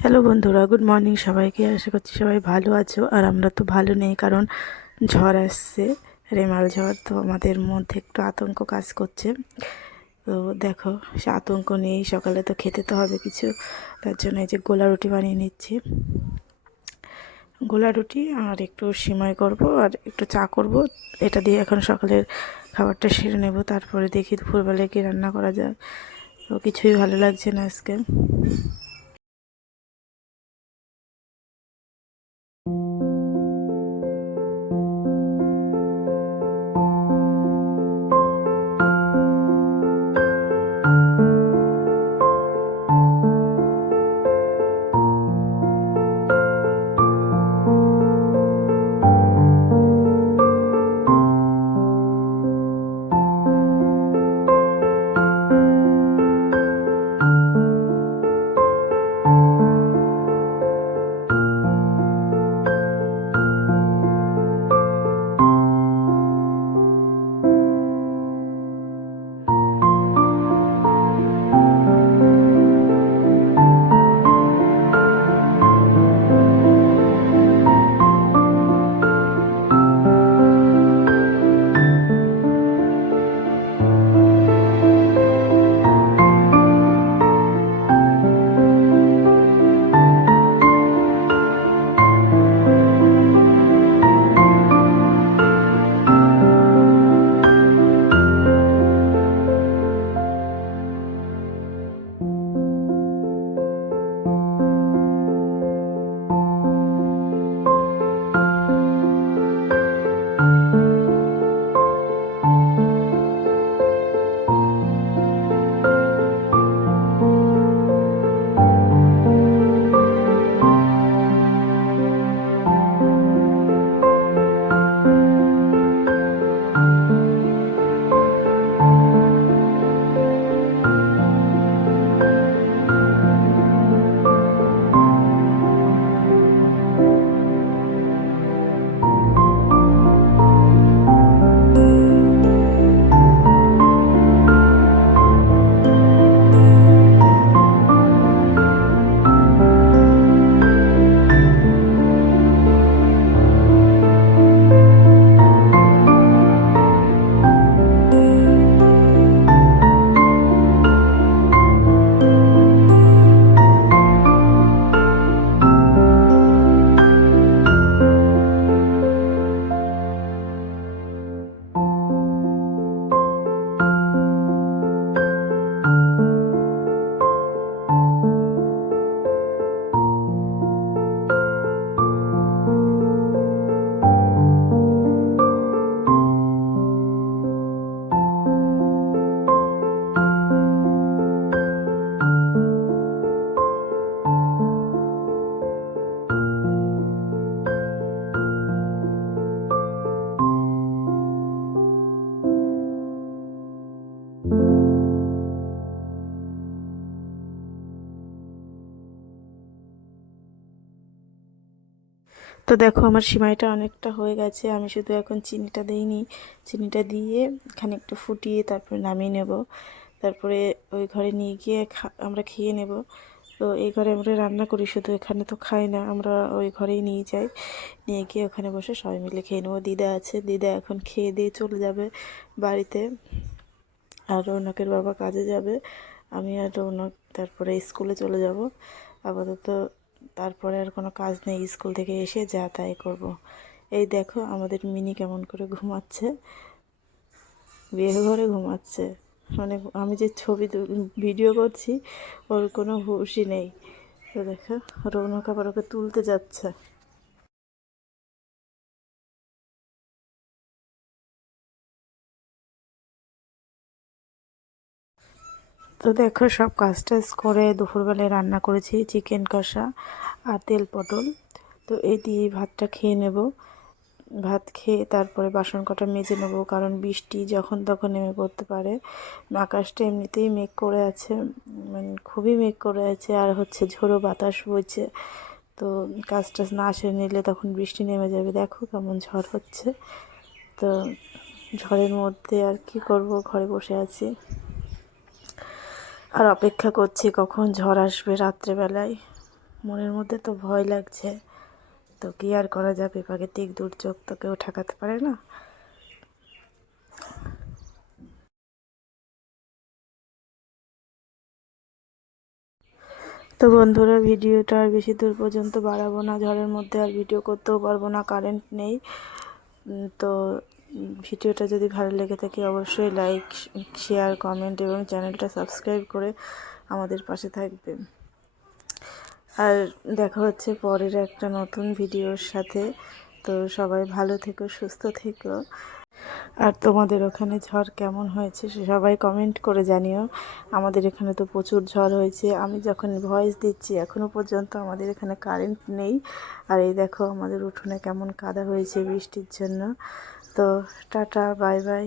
Hello বন্ধুরা, good morning সবাইকে। আশা করছি সবাই ভালো আছো, আর আমরা তো ভালো নেই, কারণ ঝড় আসছে, রেমাল ঝড়, তো আমাদের মধ্যে একটু আতঙ্ক কাজ করছে। তো দেখো, সে আতঙ্ক নেই, সকালে তো খেতে তো হবে কিছু, তার জন্য এই যে গোলা রুটি বানিয়ে নিচ্ছি। গোলা রুটি আর একটু সিমাই করব, আর একটু চা করব, এটা দিয়ে এখন সকালের খাবারটা সেরে নেব, তারপরে দেখি দুপুরবেলায় কি রান্না করা যায়। তো কিছুই ভালো লাগছে না আজকে। তো দেখো, আমার সিমাইটা অনেকটা হয়ে গেছে। আমি শুধু এখন চিনিটা দিইনি। চিনিটা দিয়ে এখানে একটু ফুটিয়ে তারপরে নামিয়ে নেব। তারপরে ওই ঘরে নিয়ে গিয়ে আমরা খেয়ে নেব। তো এই ঘরে আমরা রান্না করি, শুধু এখানে তো খাই না, আমরা ওই ঘরেই নিয়ে যাই। নিয়ে গিয়ে ওখানে বসে সবাই মিলে খেয়ে নেব। দিদা আছে, দিদা এখন খেয়ে দিয়ে চলে যাবে বাড়িতে। আর রৌনকের বাবা কাজে যাবে। আমি আর রৌনক তারপরে স্কুলে চলে যাব। আপাতত তারপরে আর কোনো কাজ নেই, স্কুল থেকে এসে যা তাই করব। এই দেখো আমাদের মিনি কেমন করে ঘুমাচ্ছে। বিয়ে ঘরে ঘুমাচ্ছে। মানে আমি যে ছবি ভিডিও করছি, ওর কোনো হুশই নেই। তো দেখো, রৌনক আবার ওকে তুলতে যাচ্ছে। তো দেখো, সব কাজ টাজ করে দুপুরবেলায় রান্না করেছি, চিকেন কষা আর তেল পটল। তো এই দিয়ে ভাতটা খেয়ে নেব। ভাত খেয়ে তারপরে বাসন কটা মেজে নেব, কারণ বৃষ্টি যখন তখন নেমে পড়তে পারে। আকাশটা এমনিতেই মেঘ করে আছে মানে খুবই মেঘ করে আছে, আর হচ্ছে ঝোড়ো বাতাস বইছে। তো কাজ টাজ না সেরে নিলে তখন বৃষ্টি নেমে যাবে। দেখো কেমন ঝড় হচ্ছে। তো ঝড়ের মধ্যে আর কি করব? ঘরে বসে আছি। আর অপেক্ষা করছি কখন ঝড় আসবে রাত্রেবেলায়। মনের মধ্যে তো ভয় লাগছে। তো কি আর করা যাবে? প্রাকৃতিক দুর্যোগ তো কেউ ঠেকাতে পারে না। তো বন্ধুরা, ভিডিওটা আর বেশি দূর পর্যন্ত বাড়াবো না। ঝড়ের মধ্যে আর ভিডিও করতেও পারব না। কারেন্ট নেই। তো ভিডিওটা যদি ভালো লেগে থাকে অবশ্যই লাইক শেয়ার কমেন্ট এবং চ্যানেলটা সাবস্ক্রাইব করে আমাদের পাশে থাকবেন আর দেখা হচ্ছে পরের একটা নতুন ভিডিওর সাথে। তো সবাই ভালো থেকো, সুস্থ থেকো। আর তোমাদের ওখানে ঝড় কেমন হয়েছে সে সবাই কমেন্ট করে জানিও। আমাদের এখানে তো প্রচুর ঝড় হয়েছে। আমি যখন ভয়েস দিচ্ছি এখনও পর্যন্ত আমাদের এখানে কারেন্ট নেই। আর এই দেখো আমাদের উঠোনে কেমন কাদা হয়েছে বৃষ্টির জন্য। তো টাটা বাই বাই